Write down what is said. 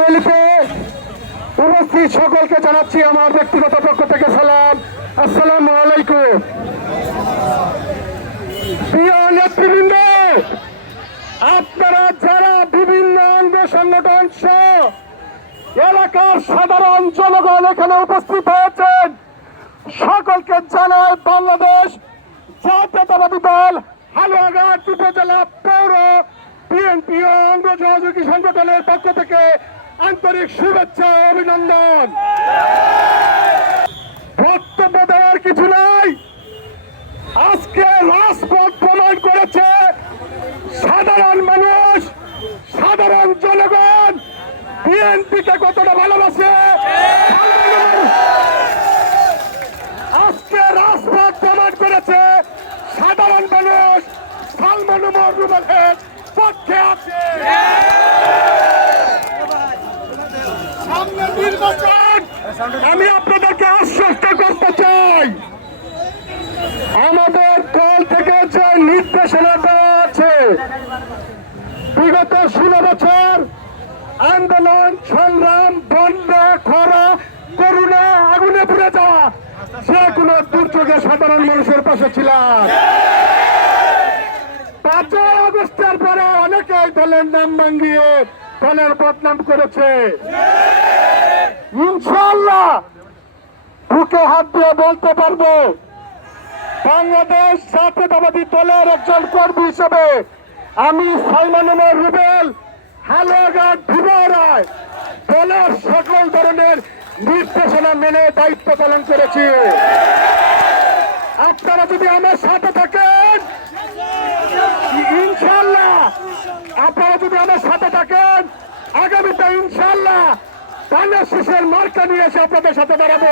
র্যালিতে উপস্থিত সকলকে জানাচ্ছি আমার ব্যক্তিগত পক্ষ থেকে সালাম। আসসালামু আলাইকুম। প্রিয় নেতৃবৃন্দ, আপনারা যারা বিভিন্ন অঙ্গ সংগঠন এলাকার সাধারণ জনগণ এখানে উপস্থিত হয়েছেন, সকলকে জানায় বাংলাদেশ জাতীয়তাবাদী দল হালুয়াঘাট উপজেলা পৌর বিএনপি অঙ্গ সহযোগী সংগঠনের পক্ষ থেকে আন্তরিক শুভেচ্ছা অভিনন্দন। বক্তব্য দেওয়ার কিছু নাই। আজকে রাজপথ প্রমাণ করেছে সাধারণ মানুষ, সাধারণ জনগণ। বিএনপিকে কতটা ভালোবাসে? আজকে রাজপথ প্রমাণ করেছে সাধারণ মানুষ, সালমান পক্ষে আছে। আমি আপনাদেরকে আশ্বস্ত করতে চাই। আমাদের দল থেকে যে নির্দেশনা দেওয়া আছে, বিগত ষোলো বছর আন্দোলন, সংগ্রাম, বন্যা, খরা, করুণা, আগুনে পুড়ে যাওয়া, যে কোনো দুর্যোগে সাধারণ মানুষের পাশে ছিলাম। পাঁচই আগস্টের পরে অনেকেই দলের নাম ভাঙ্গিয়ে দলের বদনাম করেছে। ইনশাল্লাহ বুকে হাত দিয়ে বলতে পারব, বাংলাদেশ জাতীয়তাবাদী দলের একজন কর্মী হিসেবে আমি সাইমান উমর রুবেল, হালুয়াঘাট ধুবো রায় দলের সকল ধরনের নির্দেশনা মেনে দায়িত্ব পালন করেছি। আপনারা যদি আমার সাথে থাকেন ইনশাল্লাহ আপনারা যদি আমার সাথে থাকেন, আগামীতে ইনশাল্লাহ ধানের শীষের মার্কা নিয়ে এসে আপনাদের সাথে দাঁড়াবো।